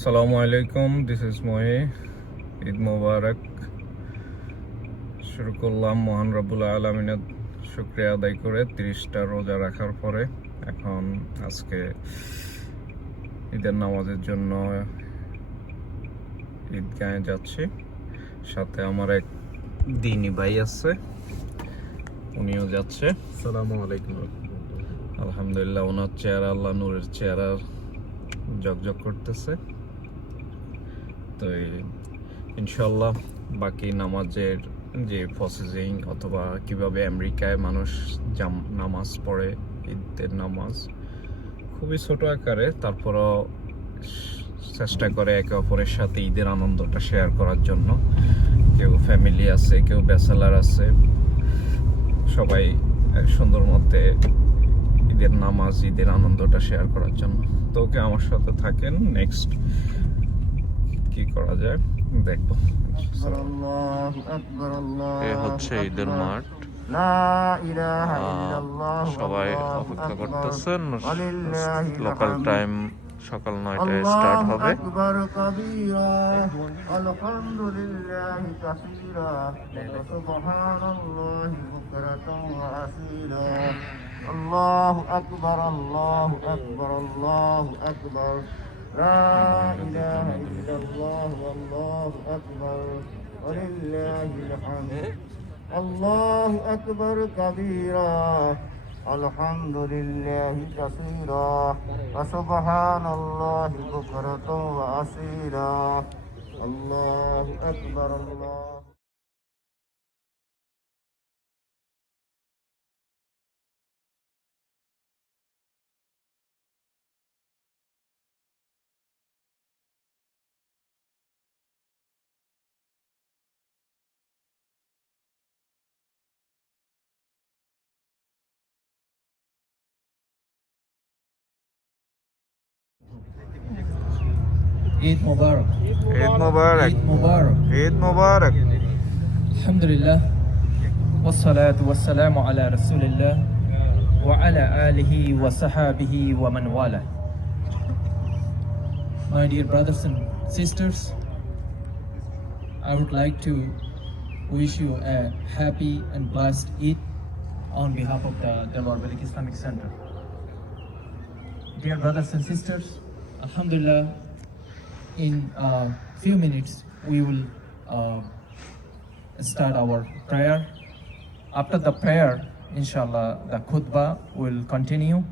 আসসালামু আলাইকুম this is Mahi Eid মোবারক। শুরু করলাম মহান রব্বুল আলমিনের শুক্রিয়া আদায় করে তিরিশটা রোজা রাখার পরে। এখন আজকে ঈদের নামাজের জন্য ঈদগাহে যাচ্ছি। সাথে আমার এক দিনী ভাই আছে উনিও যাচ্ছে। আসসালামু আলাইকুম আলহামদুলিল্লাহ ওনার চেহারা আল্লাহ নূরের চেহারা জকজক করতেছে। তো ইনশাল্লাহ বাকি নামাজের যে প্রসেসিং অথবা কীভাবে আমেরিকায় মানুষ জাম- নামাজ পড়ে, ঈদের নামাজ, খুবই ছোট আকারে, তারপরও চেষ্টা করে একে অপরের সাথে ঈদের আনন্দটা শেয়ার করার জন্য। কেউ ফ্যামিলি আছে, কেউ ব্যাচেলার আছে, সবাই সুন্দর মতে ঈদের নামাজ, ঈদের আনন্দটা শেয়ার করার জন্য। তো ওকে আমার সাথে থাকেন নেক্সট কি করা যায়? দেখব। এ হচ্ছে ঈদের মাঠ। সবাই অপেক্ষা করতেছেন। লোকাল টাইম সকাল নয়টায় স্টার্ট হবে। আল্লাহ আকবর আল্লাহ আকবর আল্লাহ আকবর। لا إله إلا الله والله أكبر ولله الحمد. الله أكبر كبيرا. الحمد لله كثيرا. وسبحان الله بكرة وأصيلا. الله أكبر الله Eid Mubarak. Eid Mubarak. Eid Mubarak. Eid Mubarak. Alhamdulillah. Wassalatu wassalamu ala Rasulillah wa ala alihi wa sahabihi wa man wala. My dear brothers and sisters, I would like to wish you a happy and blessed Eid on behalf of the Delaware Islamic Center. Dear brothers and sisters, Alhamdulillah, in a few minutes we will uh, start our prayer. After the prayer, inshallah, the khutbah will continue.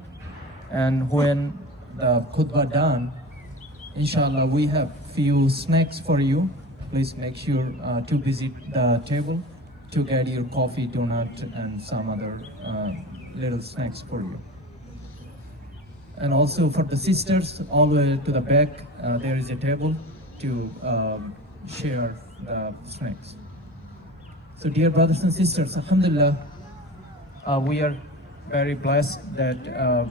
And when the khutbah done, inshallah, we have few snacks for you. Please make sure uh, to visit the table to get your coffee, donut, and some other uh, little snacks for you. And also for the sisters, all the way to the back, uh, there is a table to um, share the snacks. So, dear brothers and sisters, Alhamdulillah, uh, we are very blessed that uh,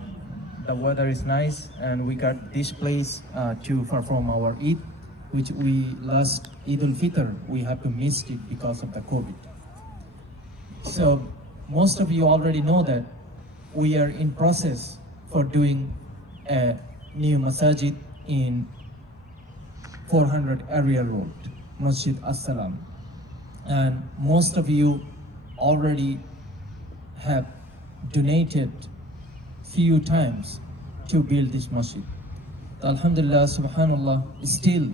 the weather is nice and we got this place uh, to perform our Eid, which we last Eid al Fitr, we have to miss it because of the COVID. So, most of you already know that we are in process for doing a new masajid in 400 area road, Masjid As-Salam. And most of you already have donated few times to build this masjid. Alhamdulillah, subhanallah, still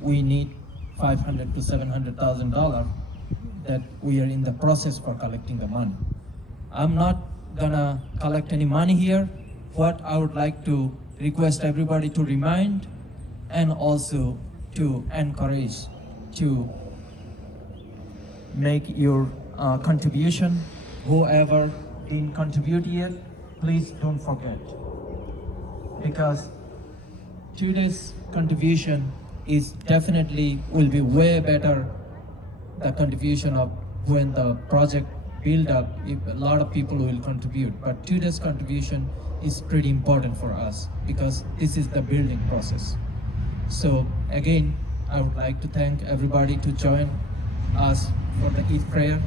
we need 500 to 700,000 dollars that we are in the process for collecting the money. I'm not gonna collect any money here. What I would like to request everybody to remind and also to encourage to make your uh, contribution. Whoever didn't contribute yet, please don't forget. Because today's contribution is definitely will be way better the contribution of when the project build up if a lot of people will contribute but today's contribution is pretty important for us because this is the building process. So again, I would like to thank everybody to join us for the Eid prayer.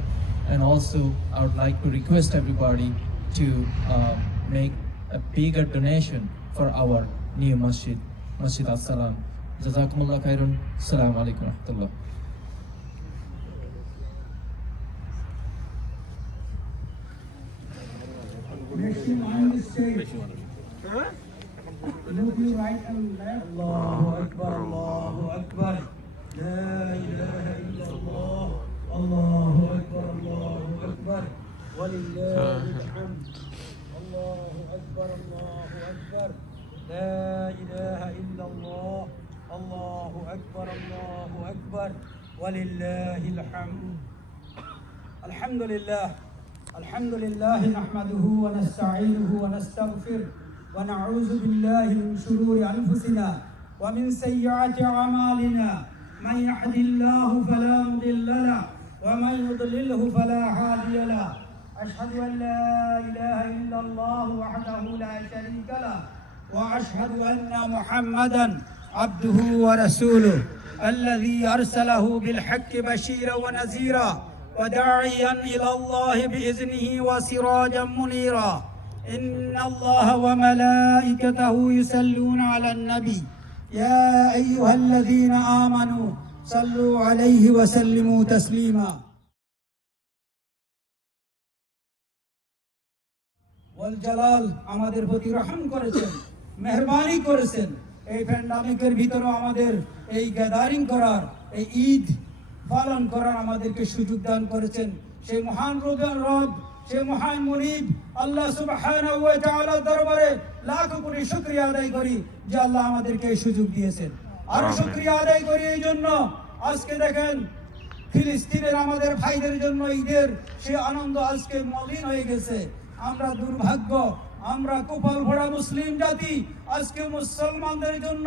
And also, I would like to request everybody to uh, make a bigger donation for our new masjid, Masjid Al-Salam. Jazakumullah khairun. Assalamu alaikum warahmatullahi Next in on the stage. Move you right and left. Allahu Akbar, Allahu Akbar. La ilaha illallah. Allahu Akbar, Allahu Akbar. ولله الحمد الله أكبر الله أكبر لا إله إلا الله الله أكبر الله أكبر ولله الحمد الحمد لله الحمد لله نحمده ونستعينه ونستغفره ونعوذ بالله من شرور أنفسنا ومن سيئات أعمالنا. من يهد الله فلا مضل له ومن يضلله فلا هادي له. أشهد أن لا إله إلا الله وحده لا شريك له وأشهد أن محمدا عبده ورسوله الذي أرسله بالحق بشيرا ونذيرا. وداعيا الى الله باذنه وسراجا منيرا ان الله وملائكته يصلون على النبي يا ايها الذين امنوا صلوا عليه وسلموا تسليما ওয়াল জালাল আমাদের প্রতি রহম করেছেন মেহরবানি করেছেন এই প্যান্ডামিকের ভিতরে আমাদের এই গ্যাদারিং করার এই ঈদ পালন করার আমাদেরকে সুযোগ দান করেছেন। সেই মহান রোজার রব সেই মহান মনিব আল্লাহ সুবহানাহু দরবারে লাখ কোটি শুকরিয়া আদায় করি যে আল্লাহ আমাদেরকে এই সুযোগ দিয়েছেন। আর। শুকরিয়া আদায় করি এই জন্য। আজকে দেখেন ফিলিস্তিনের আমাদের ভাইদের জন্য ঈদের সে আনন্দ আজকে মলিন হয়ে গেছে। আমরা দুর্ভাগ্য আমরা কপাল ভরা মুসলিম জাতি, আজকে মুসলমানদের জন্য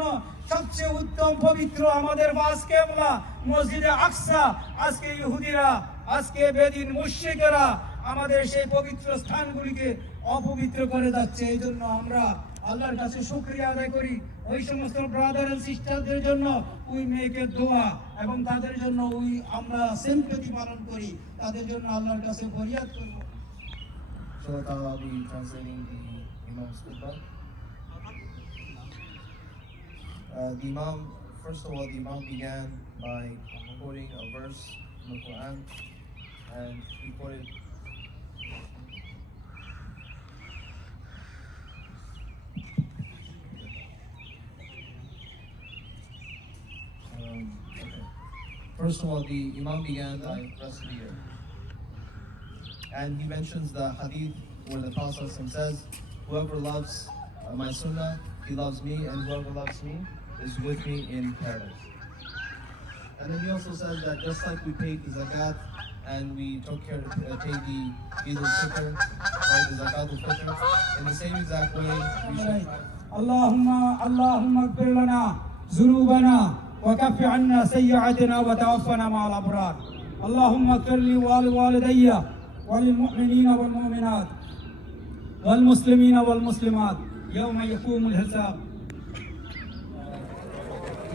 সবচেয়ে উত্তম পবিত্র আমাদের বাস কেবলা, মসজিদে আকসা। আজকে ইহুদিরা, আজকে বেদিন মুশরিকেরা আমাদের সেই পবিত্র স্থানগুলিকে অপবিত্র করে যাচ্ছে। এই জন্য আমরা আল্লাহর কাছে শুক্রিয়া আদায় করি। ওই সমস্ত ব্রাদার এন্ড সিস্টারদের জন্য ওই মেয়েকে দোয়া এবং তাদের জন্য ওই আমরা সেমপ্রতি পালন করি। তাদের জন্য আল্লাহর কাছে ফরিয়াদ করব। Inshallah ta'ala, I'll be translating the Imam's khutbah. Uh, the Imam, first of all, the Imam began by quoting a verse from the Quran, and he quoted Um. First of all, the Imam began by rest. And he mentions the hadith where the Prophet ﷺ says, Whoever loves uh, my sunnah, he loves me, and whoever loves me is with me in paradise. And then he also says that just like we paid the zakat and we took care to uh, pay the Eid al-Fitr, right, the zakat al-Fitr, in the same exact way, we should اللهم اللهم اغفر لنا ذنوبنا وكف عنا سيئاتنا وتوفنا مع الابرار اللهم اغفر لي ولوالدي وللمؤمنين والمؤمنات والمسلمين والمسلمات يوم يقوم الحساب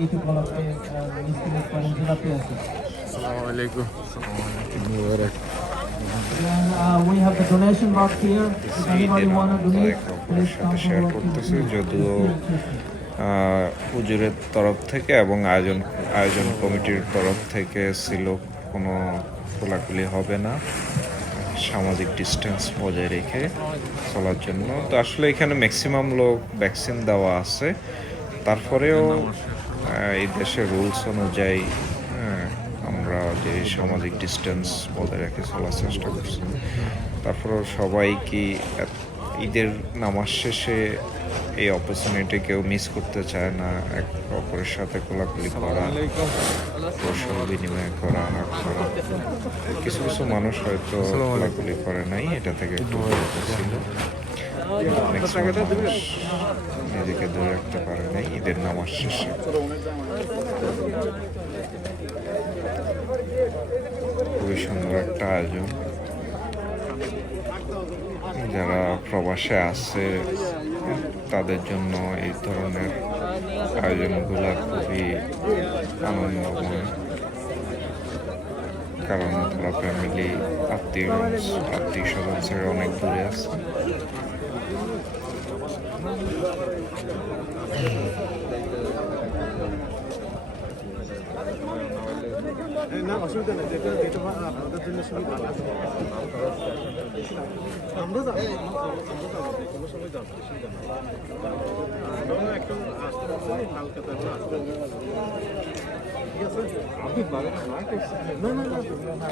Eid উপলক্ষে মিষ্টি করেন জিলাপি আছে আসসালামু আলাইকুম And uh, we have the donation box here. If anybody ঈদের want to Ananda donate, একে অপরের please সাথে come share forward to the করতেছি booth. যদিও আহ, হুজুরের তরফ থেকে এবং আয়োজন আয়োজন কমিটির তরফ থেকে ছিল কোনো খোলাখুলি হবে না সামাজিক ডিস্টেন্স বজায় রেখে চলার জন্য। তো আসলে এখানে ম্যাক্সিমাম লোক ভ্যাকসিন দেওয়া আছে। তারপরেও এই দেশের রুলস অনুযায়ী আমরা যে সামাজিক ডিস্টেন্স বজায় রেখে চলার চেষ্টা করছি। তারপরেও সবাই কি ঈদের নামাজ শেষে এই অপরচুনিটি কেউ মিস করতে চায় না এক অপরের সাথে কোলাকুলি করা কৌশল বিনিময় করা হাত করা। কিছু কিছু মানুষ হয়তো কোলাকুলি করে নাই এটা থেকে একটু ছিল নিজেকে ধরে রাখতে পারে নাই ঈদের নামাজ শেষে। খুবই সুন্দর একটা আয়োজন। যারা প্রবাসে আছে, তাদের জন্য এই ধরনের আয়োজনগুলো খুবই আনন্দময়। কারণ তারা ফ্যামিলি আত্মীয় আত্মীয় স্বজন অনেক দূরে আছে। না অসুবিধা নেই যেটা যেটা হয় আপনাদের জন্য সুবিধা। আমরা যাব না না না না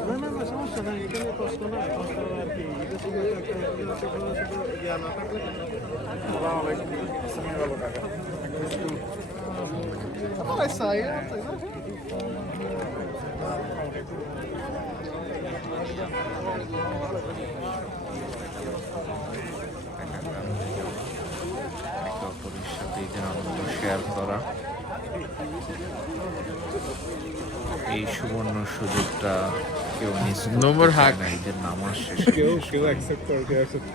না না না সমস্যা নাই এখানে কষ্ট না কষ্ট আর কি এটা শুধু একটা শুধু শুধু ইয়া না থাকলে একে সাথে ঈদের শেয়ার করা এই সুবর্ণ সুযোগটা কেউ মিস নম্বর হাক ঈদের নামাজ শেষে কেউ কেউ অ্যাকসেপ্ট করে কেউ অ্যাকসেপ্ট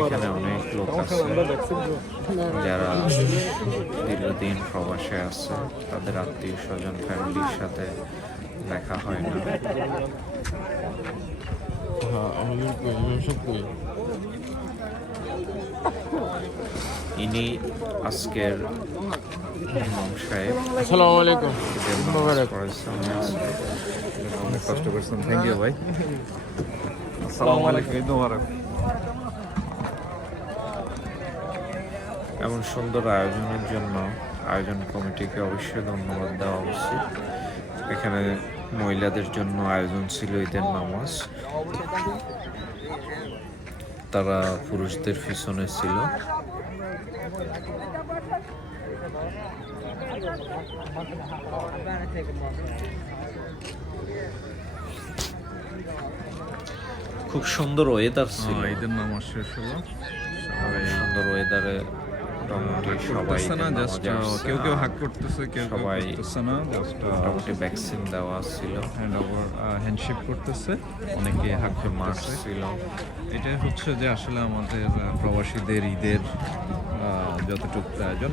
এখানে অনেক লোক আছে যারা দীর্ঘদিন প্রবাসে আছে তাদের আত্মীয় স্বজন ফ্যামিলির সাথে দেখা হয় না। ইনি আজকের আসসালামু আলাইকুম। ঈদের অনেক কষ্ট করছেন থ্যাংক ইউ ভাই আসসালামু আলাইকুম। ঈদ মোবারক। এমন সুন্দর আয়োজনের জন্য আয়োজন কমিটিকে অবশ্যই ধন্যবাদ দেওয়া উচিত। এখানে মহিলাদের জন্য আয়োজন ছিল ঈদের নামাজ। তারা পুরুষদের পিছনে ছিল। খুব সুন্দর ওয়েদার ছিল ঈদের নামাজ শেষ হলো খুব সুন্দর ওয়েদারে মোটামুটি সবাই না জাস্ট কেউ কেউ হাক করতেছে কেউ সবাই করতেছে না জাস্ট মোটামুটি ভ্যাকসিন দেওয়া ছিল। হ্যান্ড ওভার হ্যান্ডশেক করতেছে। অনেকে হাক মাস্ক ছিল এটা হচ্ছে যে আসলে আমাদের প্রবাসীদের ঈদের যতটুকু প্রয়োজন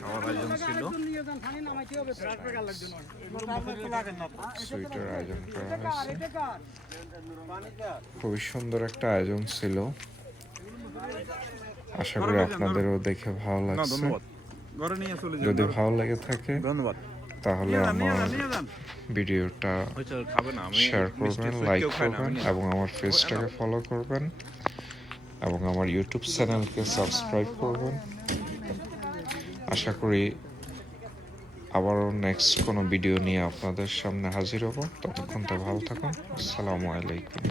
খাওয়ার আয়োজন ছিল। সুইটার আয়োজন করা হয়েছে। খুবই সুন্দর একটা আয়োজন ছিল। আশা করি আপনাদেরও দেখে ভালো লাগছে। যদি ভালো লেগে থাকে ধন্যবাদ। তাহলে আমার ভিডিওটা শেয়ার করবেন লাইক করবেন এবং আমার পেজটাকে ফলো করবেন। এবং আমার ইউটিউব চ্যানেলকে সাবস্ক্রাইব করবেন। আশা করি আবারও নেক্সট কোনো ভিডিও নিয়ে আপনাদের সামনে হাজির হব। ততক্ষণ তো ভালো থাকুন। আসসালামু আলাইকুম।